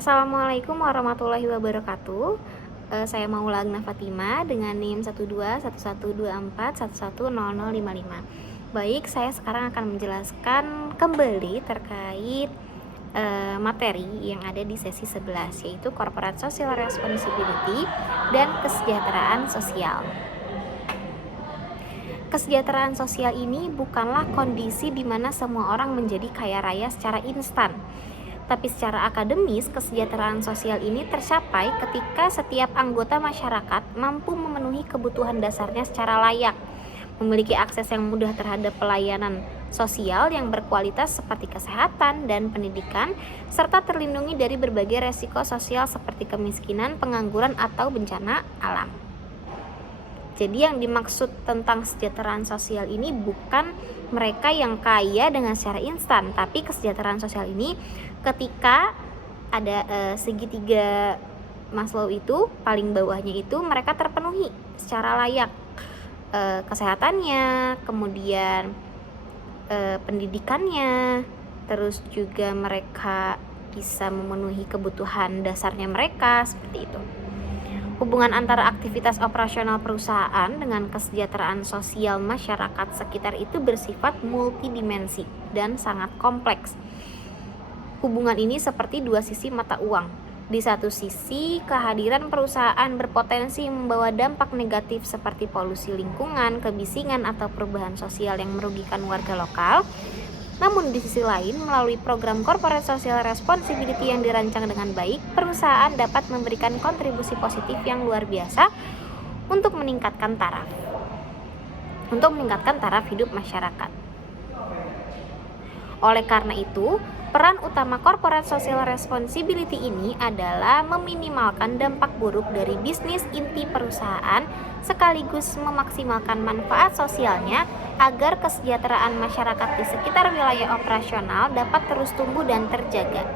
Assalamualaikum warahmatullahi wabarakatuh. Saya Maula Agna Fatima dengan NIM 1211241100055. Baik, saya sekarang akan menjelaskan kembali terkait materi yang ada di sesi 11, yaitu Corporate Social Responsibility dan Kesejahteraan Sosial. Kesejahteraan sosial ini bukanlah kondisi di mana semua orang menjadi kaya raya secara instan. Tapi secara akademis, kesejahteraan sosial ini tercapai ketika setiap anggota masyarakat mampu memenuhi kebutuhan dasarnya secara layak, memiliki akses yang mudah terhadap pelayanan sosial yang berkualitas seperti kesehatan dan pendidikan, serta terlindungi dari berbagai resiko sosial seperti kemiskinan, pengangguran, atau bencana alam. Jadi yang dimaksud tentang kesejahteraan sosial ini bukan mereka yang kaya dengan secara instan, tapi kesejahteraan sosial ini ketika ada segitiga Maslow itu, paling bawahnya itu mereka terpenuhi secara layak, kesehatannya, kemudian pendidikannya, terus juga mereka bisa memenuhi kebutuhan dasarnya mereka, seperti itu. Hubungan antara aktivitas operasional perusahaan dengan kesejahteraan sosial masyarakat sekitar itu bersifat multidimensi dan sangat kompleks. Hubungan ini seperti dua sisi mata uang. Di satu sisi, kehadiran perusahaan berpotensi membawa dampak negatif seperti polusi lingkungan, kebisingan, atau perubahan sosial yang merugikan warga lokal. Namun di sisi lain, melalui program Corporate Social Responsibility yang dirancang dengan baik, perusahaan dapat memberikan kontribusi positif yang luar biasa untuk meningkatkan taraf hidup masyarakat. Oleh karena itu, peran utama Corporate Social Responsibility ini adalah meminimalkan dampak buruk dari bisnis inti perusahaan sekaligus memaksimalkan manfaat sosialnya agar kesejahteraan masyarakat di sekitar wilayah operasional dapat terus tumbuh dan terjaga.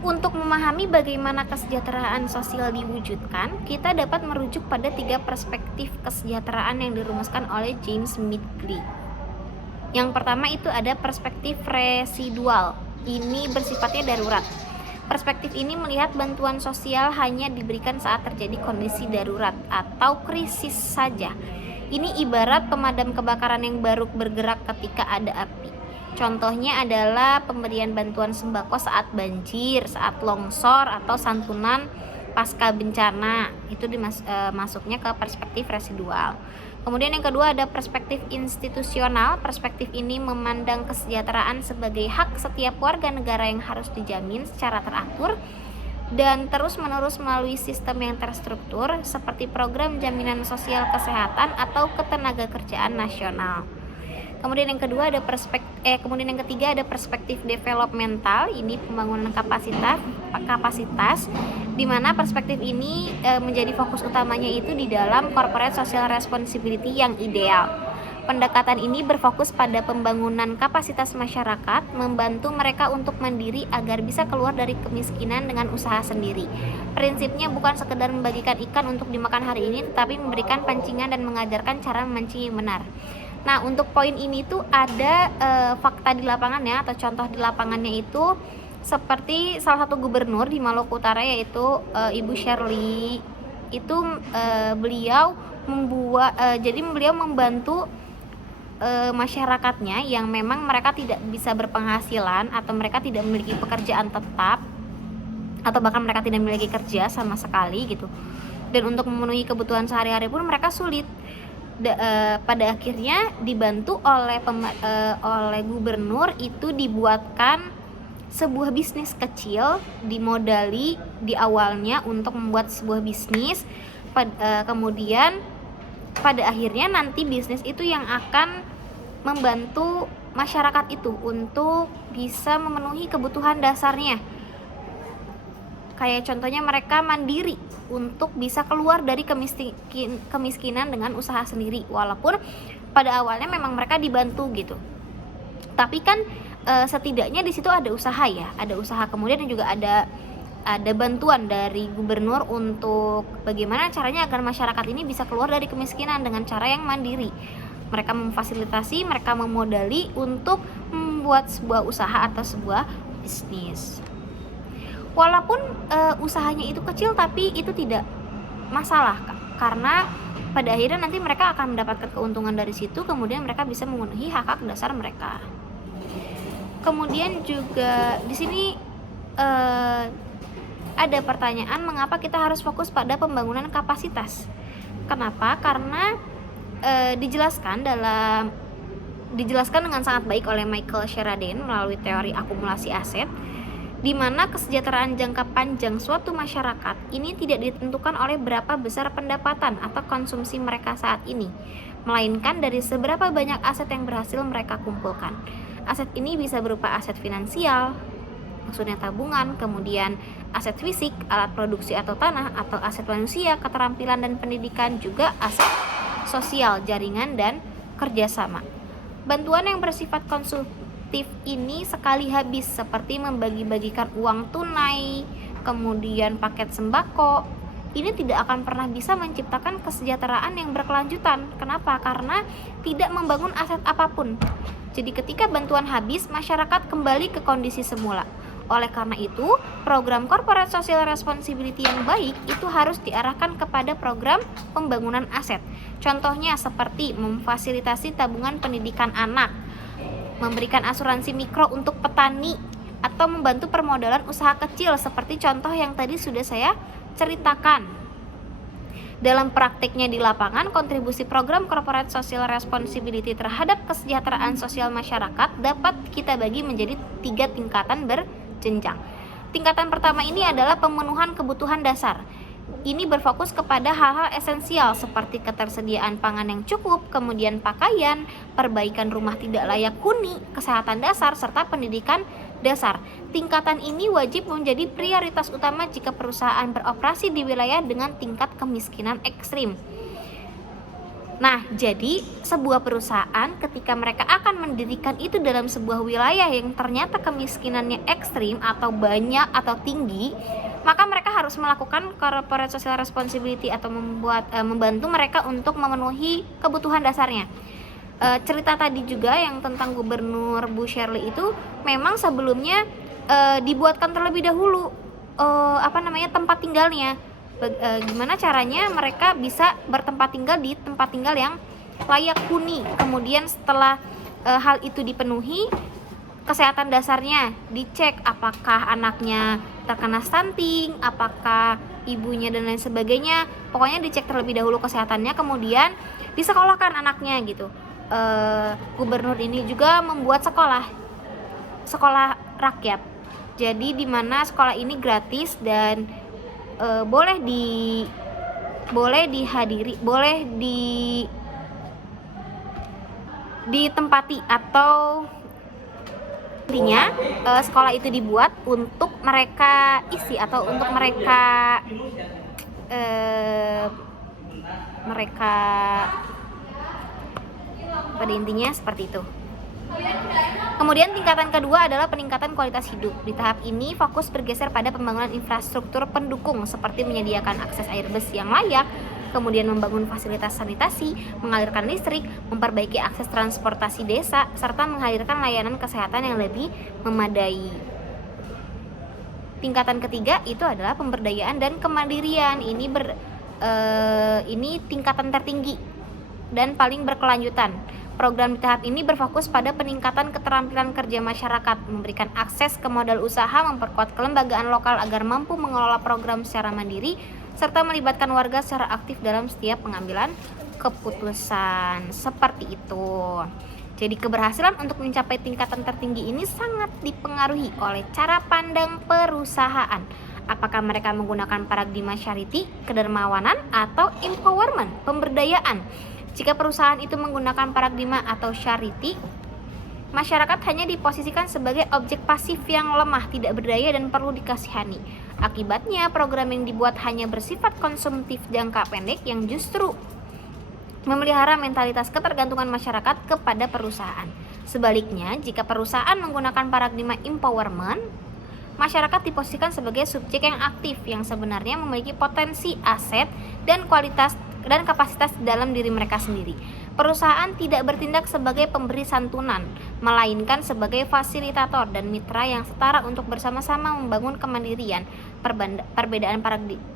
Untuk memahami bagaimana kesejahteraan sosial diwujudkan, kita dapat merujuk pada 3 perspektif kesejahteraan yang dirumuskan oleh James Midgley. Yang pertama itu ada perspektif residual. Ini bersifatnya darurat. Perspektif ini melihat bantuan sosial hanya diberikan saat terjadi kondisi darurat atau krisis saja. Ini ibarat pemadam kebakaran yang baru bergerak ketika ada api. Contohnya adalah pemberian bantuan sembako saat banjir, saat longsor, atau santunan pasca bencana. Itu masuknya ke perspektif residual. Kemudian yang kedua ada perspektif institusional. Perspektif ini memandang kesejahteraan sebagai hak setiap warga negara yang harus dijamin secara teratur dan terus-menerus melalui sistem yang terstruktur seperti program jaminan sosial kesehatan atau ketenagakerjaan nasional. Kemudian yang ketiga ada perspektif developmental. Ini pembangunan kapasitas di mana perspektif ini menjadi fokus utamanya itu di dalam corporate social responsibility yang ideal. Pendekatan ini berfokus pada pembangunan kapasitas masyarakat, membantu mereka untuk mandiri agar bisa keluar dari kemiskinan dengan usaha sendiri. Prinsipnya bukan sekedar membagikan ikan untuk dimakan hari ini, tetapi memberikan pancingan dan mengajarkan cara memancing yang benar. Nah, untuk poin ini tuh ada fakta di lapangannya atau contoh di lapangannya itu seperti salah satu gubernur di Maluku Utara yaitu Ibu Shirley. Itu beliau membantu masyarakatnya yang memang mereka tidak bisa berpenghasilan atau mereka tidak memiliki pekerjaan tetap atau bahkan mereka tidak memiliki kerja sama sekali gitu. Dan untuk memenuhi kebutuhan sehari-hari pun mereka sulit. Pada akhirnya dibantu oleh gubernur itu dibuatkan sebuah bisnis kecil, dimodali di awalnya untuk membuat sebuah bisnis. Kemudian pada akhirnya nanti bisnis itu yang akan membantu masyarakat itu untuk bisa memenuhi kebutuhan dasarnya. Kayak contohnya mereka mandiri untuk bisa keluar dari kemiskinan dengan usaha sendiri. Walaupun pada awalnya memang mereka dibantu gitu. Tapi kan setidaknya di situ ada usaha ya, ada usaha. Kemudian juga ada bantuan dari gubernur untuk bagaimana caranya agar masyarakat ini bisa keluar dari kemiskinan dengan cara yang mandiri. Mereka memfasilitasi, mereka memodali untuk membuat sebuah usaha atau sebuah bisnis. Walaupun usahanya itu kecil, tapi itu tidak masalah, karena pada akhirnya nanti mereka akan mendapatkan keuntungan dari situ, kemudian mereka bisa memenuhi hak-hak dasar mereka. Kemudian juga di sini ada pertanyaan, mengapa kita harus fokus pada pembangunan kapasitas? Kenapa? Karena dijelaskan dengan sangat baik oleh Michael Sheraden melalui teori akumulasi aset, di mana kesejahteraan jangka panjang suatu masyarakat ini tidak ditentukan oleh berapa besar pendapatan atau konsumsi mereka saat ini, melainkan dari seberapa banyak aset yang berhasil mereka kumpulkan. Aset ini bisa berupa aset finansial, maksudnya tabungan, kemudian aset fisik, alat produksi atau tanah, atau aset manusia, keterampilan dan pendidikan, juga aset sosial, jaringan, dan kerjasama. Bantuan yang bersifat konsumtif ini sekali habis, seperti membagi-bagikan uang tunai, kemudian paket sembako, ini tidak akan pernah bisa menciptakan kesejahteraan yang berkelanjutan. Kenapa? Karena tidak membangun aset apapun. Jadi ketika bantuan habis, masyarakat kembali ke kondisi semula. Oleh karena itu, program corporate social responsibility yang baik itu harus diarahkan kepada program pembangunan aset. Contohnya seperti memfasilitasi tabungan pendidikan anak, memberikan asuransi mikro untuk petani, atau membantu permodalan usaha kecil seperti contoh yang tadi sudah saya ceritakan. Dalam praktiknya di lapangan, kontribusi program corporate social responsibility terhadap kesejahteraan sosial masyarakat dapat kita bagi menjadi 3 tingkatan berjenjang. Tingkatan pertama ini adalah pemenuhan kebutuhan dasar. Ini berfokus kepada hal-hal esensial seperti ketersediaan pangan yang cukup, kemudian pakaian, perbaikan rumah tidak layak huni, kesehatan dasar, serta pendidikan dasar. Tingkatan ini wajib menjadi prioritas utama jika perusahaan beroperasi di wilayah dengan tingkat kemiskinan ekstrim. Nah, jadi sebuah perusahaan ketika mereka akan mendirikan itu dalam sebuah wilayah yang ternyata kemiskinannya ekstrim atau banyak atau tinggi, maka mereka harus melakukan corporate social responsibility atau membantu mereka untuk memenuhi kebutuhan dasarnya. Cerita tadi juga yang tentang Gubernur Bu Shirley itu memang sebelumnya dibuatkan terlebih dahulu tempat tinggalnya. Gimana caranya mereka bisa bertempat tinggal di tempat tinggal yang layak huni. Kemudian setelah hal itu dipenuhi, kesehatan dasarnya dicek, apakah anaknya terkena stunting, apakah ibunya, dan lain sebagainya. Pokoknya dicek terlebih dahulu kesehatannya, kemudian disekolahkan anaknya gitu. Gubernur ini juga membuat sekolah rakyat. Jadi di mana sekolah ini gratis dan boleh ditempati, atau intinya sekolah itu dibuat untuk mereka isi atau untuk mereka pada intinya seperti itu. Kemudian tingkatan kedua adalah peningkatan kualitas hidup. Di tahap ini fokus bergeser pada pembangunan infrastruktur pendukung seperti menyediakan akses air bersih yang layak, kemudian membangun fasilitas sanitasi, mengalirkan listrik, memperbaiki akses transportasi desa, serta menghadirkan layanan kesehatan yang lebih memadai. Tingkatan ketiga itu adalah pemberdayaan dan kemandirian. Ini tingkatan tertinggi dan paling berkelanjutan. Program di tahap ini berfokus pada peningkatan keterampilan kerja masyarakat, memberikan akses ke modal usaha, memperkuat kelembagaan lokal agar mampu mengelola program secara mandiri, serta melibatkan warga secara aktif dalam setiap pengambilan keputusan. Seperti itu. Jadi keberhasilan untuk mencapai tingkatan tertinggi ini sangat dipengaruhi oleh cara pandang perusahaan. Apakah mereka menggunakan paradigma charity, kedermawanan, atau empowerment, pemberdayaan? Jika perusahaan itu menggunakan paradigma atau charity, masyarakat hanya diposisikan sebagai objek pasif yang lemah, tidak berdaya, dan perlu dikasihani. Akibatnya, program yang dibuat hanya bersifat konsumtif jangka pendek yang justru memelihara mentalitas ketergantungan masyarakat kepada perusahaan. Sebaliknya, jika perusahaan menggunakan paradigma empowerment, masyarakat diposisikan sebagai subjek yang aktif yang sebenarnya memiliki potensi, aset, dan kualitas dan kapasitas dalam diri mereka sendiri. Perusahaan tidak bertindak sebagai pemberi santunan, melainkan sebagai fasilitator dan mitra yang setara untuk bersama-sama membangun kemandirian. Perbedaan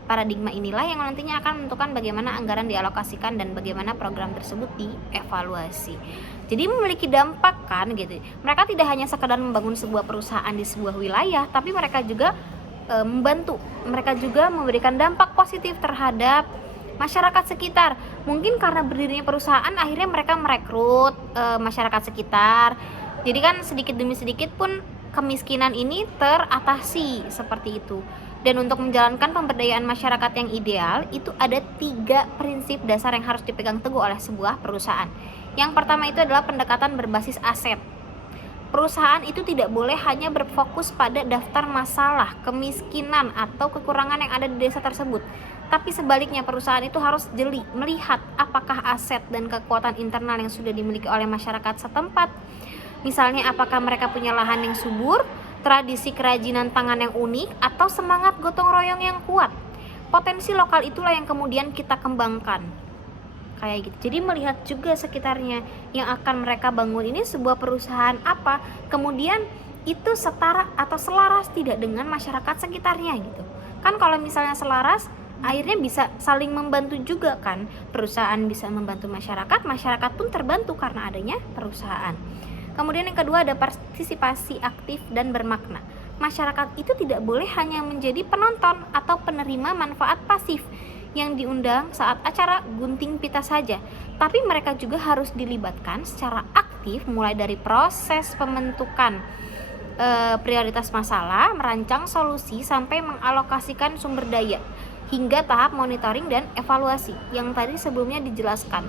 paradigma inilah yang nantinya akan menentukan bagaimana anggaran dialokasikan dan bagaimana program tersebut dievaluasi. Jadi memiliki dampak kan gitu. Mereka tidak hanya sekedar membangun sebuah perusahaan di sebuah wilayah, tapi mereka juga membantu. Mereka juga memberikan dampak positif terhadap masyarakat sekitar. Mungkin karena berdirinya perusahaan akhirnya mereka merekrut masyarakat sekitar. Jadi kan sedikit demi sedikit pun kemiskinan ini teratasi seperti itu. Dan untuk menjalankan pemberdayaan masyarakat yang ideal itu ada 3 prinsip dasar yang harus dipegang teguh oleh sebuah perusahaan. Yang pertama itu adalah pendekatan berbasis aset. Perusahaan itu tidak boleh hanya berfokus pada daftar masalah, kemiskinan, atau kekurangan yang ada di desa tersebut. Tapi sebaliknya perusahaan itu harus jeli melihat apakah aset dan kekuatan internal yang sudah dimiliki oleh masyarakat setempat. Misalnya apakah mereka punya lahan yang subur, tradisi kerajinan tangan yang unik, atau semangat gotong royong yang kuat. Potensi lokal itulah yang kemudian kita kembangkan. Kayak gitu. Jadi melihat juga sekitarnya yang akan mereka bangun ini sebuah perusahaan apa, kemudian itu setara atau selaras tidak dengan masyarakat sekitarnya gitu. Kan kalau misalnya selaras, akhirnya bisa saling membantu juga kan. Perusahaan bisa membantu masyarakat, masyarakat pun terbantu karena adanya perusahaan. Kemudian yang kedua ada partisipasi aktif dan bermakna. Masyarakat itu tidak boleh hanya menjadi penonton atau penerima manfaat pasif yang diundang saat acara gunting pita saja, tapi mereka juga harus dilibatkan secara aktif mulai dari proses pembentukan prioritas masalah, merancang solusi sampai mengalokasikan sumber daya hingga tahap monitoring dan evaluasi yang tadi sebelumnya dijelaskan.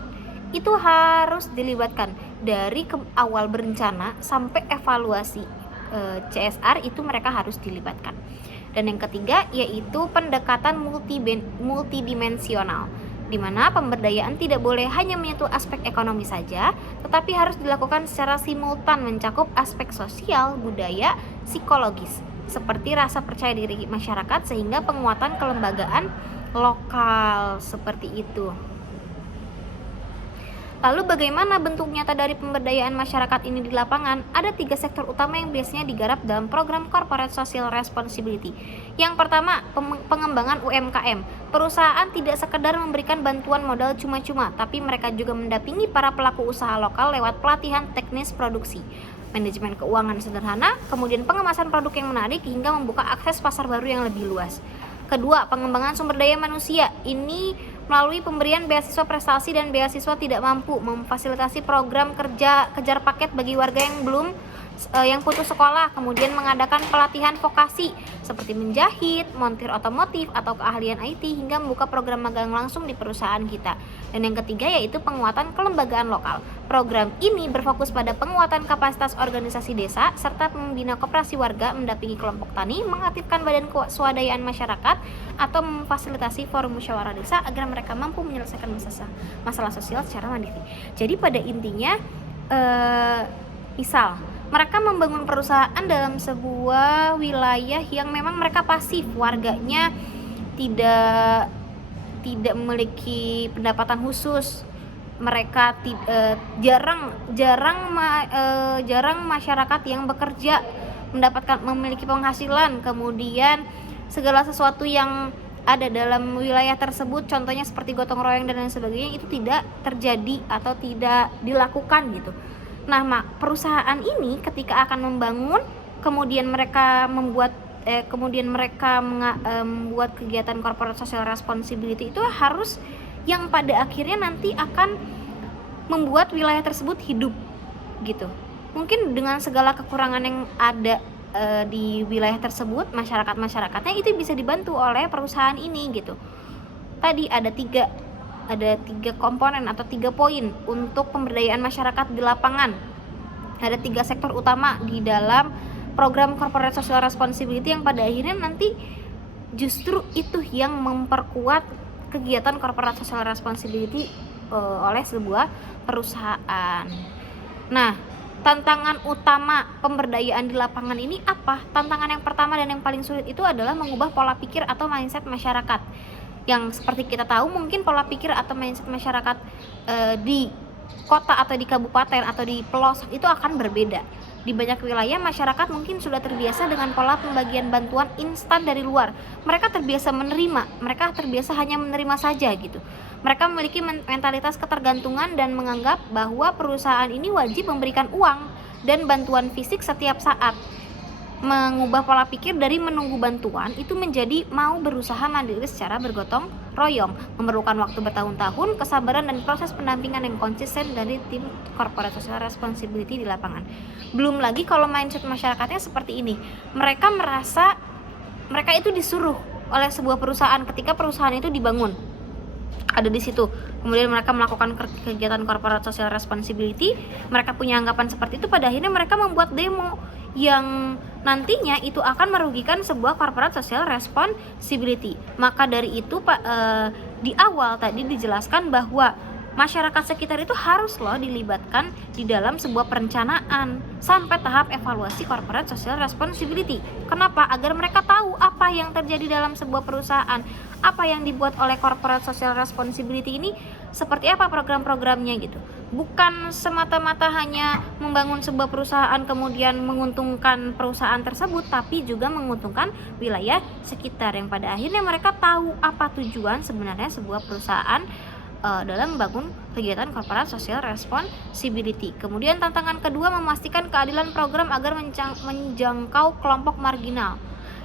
Itu harus dilibatkan dari awal berencana sampai evaluasi CSR itu mereka harus dilibatkan. Dan yang ketiga yaitu pendekatan multidimensional, di mana pemberdayaan tidak boleh hanya menyentuh aspek ekonomi saja, tetapi harus dilakukan secara simultan mencakup aspek sosial, budaya, psikologis, seperti rasa percaya diri masyarakat sehingga penguatan kelembagaan lokal seperti itu. Lalu bagaimana bentuk nyata dari pemberdayaan masyarakat ini di lapangan? Ada 3 sektor utama yang biasanya digarap dalam program Corporate Social Responsibility. Yang pertama, pengembangan UMKM. Perusahaan tidak sekedar memberikan bantuan modal cuma-cuma, tapi mereka juga mendampingi para pelaku usaha lokal lewat pelatihan teknis produksi, manajemen keuangan sederhana, kemudian pengemasan produk yang menarik hingga membuka akses pasar baru yang lebih luas. Kedua, pengembangan sumber daya manusia. Ini melalui pemberian beasiswa prestasi dan beasiswa tidak mampu, memfasilitasi program kerja kejar paket bagi warga yang putus sekolah, kemudian mengadakan pelatihan vokasi seperti menjahit, montir otomotif atau keahlian IT hingga membuka program magang langsung di perusahaan kita. Dan yang ketiga yaitu penguatan kelembagaan lokal. Program ini berfokus pada penguatan kapasitas organisasi desa serta membina koperasi warga, mendampingi kelompok tani, mengaktifkan badan swadayaan masyarakat atau memfasilitasi forum musyawarah desa agar mereka mampu menyelesaikan masalah sosial secara mandiri. Jadi pada intinya misal mereka membangun perusahaan dalam sebuah wilayah yang memang mereka pasif, warganya tidak memiliki pendapatan khusus, mereka jarang masyarakat yang bekerja memiliki penghasilan, kemudian segala sesuatu yang ada dalam wilayah tersebut, contohnya seperti gotong royong dan lain sebagainya, itu tidak terjadi atau tidak dilakukan gitu. Nah, perusahaan ini ketika akan membangun, kemudian mereka membuat kegiatan corporate social responsibility itu harus yang pada akhirnya nanti akan membuat wilayah tersebut hidup gitu. Mungkin dengan segala kekurangan yang ada di wilayah tersebut, masyarakatnya itu bisa dibantu oleh perusahaan ini gitu. Tadi ada tiga komponen atau 3 poin untuk pemberdayaan masyarakat di lapangan. Ada 3 sektor utama di dalam program Corporate Social Responsibility yang pada akhirnya nanti justru itu yang memperkuat kegiatan Corporate Social Responsibility oleh sebuah perusahaan. Nah, tantangan utama pemberdayaan di lapangan ini apa? Tantangan yang pertama dan yang paling sulit itu adalah mengubah pola pikir atau mindset masyarakat. Yang seperti kita tahu mungkin pola pikir atau mindset masyarakat di kota atau di kabupaten atau di pelosok itu akan berbeda. Di banyak wilayah masyarakat mungkin sudah terbiasa dengan pola pembagian bantuan instan dari luar. Mereka terbiasa menerima, mereka terbiasa hanya menerima saja gitu. Mereka memiliki mentalitas ketergantungan dan menganggap bahwa perusahaan ini wajib memberikan uang dan bantuan fisik setiap saat. Mengubah pola pikir dari menunggu bantuan itu menjadi mau berusaha mandiri secara bergotong royong, memerlukan waktu bertahun-tahun, kesabaran dan proses pendampingan yang konsisten dari tim corporate social responsibility di lapangan. Belum lagi kalau mindset masyarakatnya seperti ini, mereka merasa mereka itu disuruh oleh sebuah perusahaan ketika perusahaan itu dibangun, ada di situ. Kemudian mereka melakukan kegiatan corporate social responsibility, mereka punya anggapan seperti itu, pada akhirnya mereka membuat demo yang nantinya itu akan merugikan sebuah corporate social responsibility. Maka dari itu di awal tadi dijelaskan bahwa masyarakat sekitar itu harus loh dilibatkan di dalam sebuah perencanaan sampai tahap evaluasi corporate social responsibility. Kenapa? Agar mereka tahu apa yang terjadi dalam sebuah perusahaan, apa yang dibuat oleh corporate social responsibility ini, seperti apa program-programnya gitu. Bukan semata-mata hanya membangun sebuah perusahaan kemudian menguntungkan perusahaan tersebut, tapi juga menguntungkan wilayah sekitar, yang pada akhirnya mereka tahu apa tujuan sebenarnya sebuah perusahaan dalam membangun kegiatan corporate social responsibility. Kemudian tantangan kedua, memastikan keadilan program agar menjangkau kelompok marginal.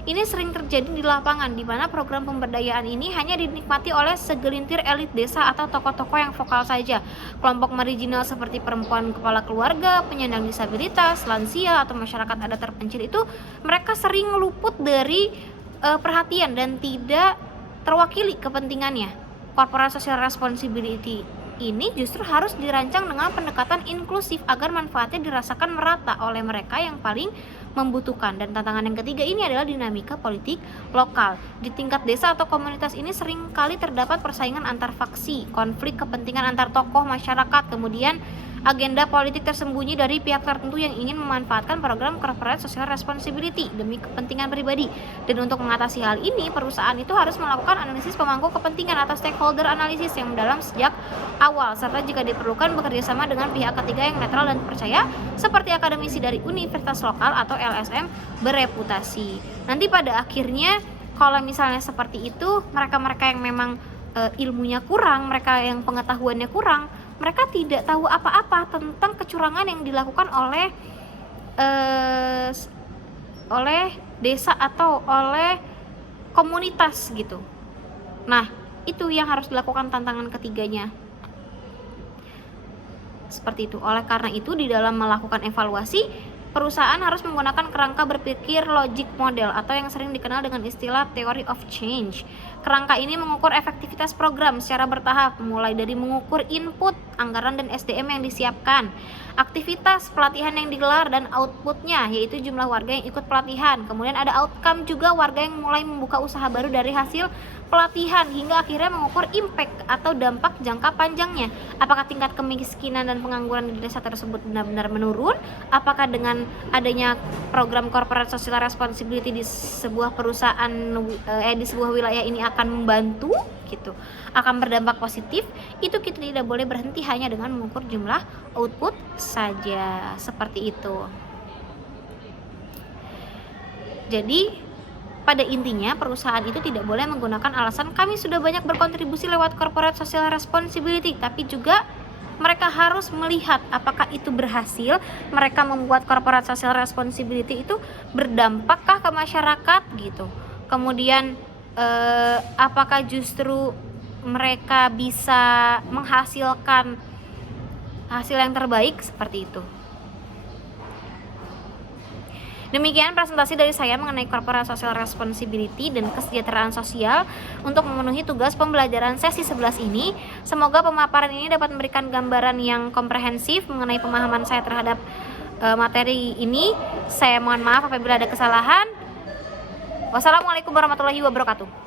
Ini sering terjadi di lapangan, di mana program pemberdayaan ini hanya dinikmati oleh segelintir elit desa atau tokoh-tokoh yang vokal saja. Kelompok marginal seperti perempuan kepala keluarga, penyandang disabilitas, lansia, atau masyarakat adat terpencil itu mereka sering luput dari perhatian dan tidak terwakili kepentingannya. Corporate social responsibility ini justru harus dirancang dengan pendekatan inklusif agar manfaatnya dirasakan merata oleh mereka yang paling membutuhkan. Dan tantangan yang ketiga ini adalah dinamika politik lokal. Di tingkat desa atau komunitas ini sering kali terdapat persaingan antar faksi, konflik kepentingan antar tokoh masyarakat, kemudian agenda politik tersembunyi dari pihak tertentu yang ingin memanfaatkan program corporate social responsibility demi kepentingan pribadi. Dan untuk mengatasi hal ini, perusahaan itu harus melakukan analisis pemangku kepentingan atau stakeholder analisis yang mendalam sejak awal, serta jika diperlukan bekerja sama dengan pihak ketiga yang netral dan percaya, seperti akademisi dari universitas lokal atau LSM bereputasi. Nanti pada akhirnya kalau misalnya seperti itu, mereka-mereka yang memang ilmunya kurang, mereka yang pengetahuannya kurang, mereka tidak tahu apa-apa tentang kecurangan yang dilakukan oleh desa atau oleh komunitas gitu. Nah, itu yang harus dilakukan tantangan ketiganya. Seperti itu. Oleh karena itu, di dalam melakukan evaluasi, perusahaan harus menggunakan kerangka berpikir logic model atau yang sering dikenal dengan istilah theory of change. Kerangka ini mengukur efektivitas program secara bertahap, mulai dari mengukur input, anggaran, dan SDM yang disiapkan, aktivitas pelatihan yang digelar, dan outputnya, yaitu jumlah warga yang ikut pelatihan. Kemudian ada outcome juga, warga yang mulai membuka usaha baru dari hasil pelatihan, hingga akhirnya mengukur impact atau dampak jangka panjangnya. Apakah tingkat kemiskinan dan pengangguran di desa tersebut benar-benar menurun? Apakah dengan adanya program corporate social responsibility di sebuah perusahaan di sebuah wilayah ini akan membantu gitu, akan berdampak positif? Itu kita tidak boleh berhenti hanya dengan mengukur jumlah output saja, seperti itu. Jadi pada intinya, perusahaan itu tidak boleh menggunakan alasan kami sudah banyak berkontribusi lewat corporate social responsibility, tapi juga mereka harus melihat apakah itu berhasil, mereka membuat corporate social responsibility itu berdampakkah ke masyarakat gitu. Kemudian apakah justru mereka bisa menghasilkan hasil yang terbaik, seperti itu. Demikian presentasi dari saya mengenai corporate social responsibility dan kesejahteraan sosial untuk memenuhi tugas pembelajaran sesi 11 ini. Semoga pemaparan ini dapat memberikan gambaran yang komprehensif mengenai pemahaman saya terhadap materi ini. Saya mohon maaf apabila ada kesalahan. Wassalamualaikum warahmatullahi wabarakatuh.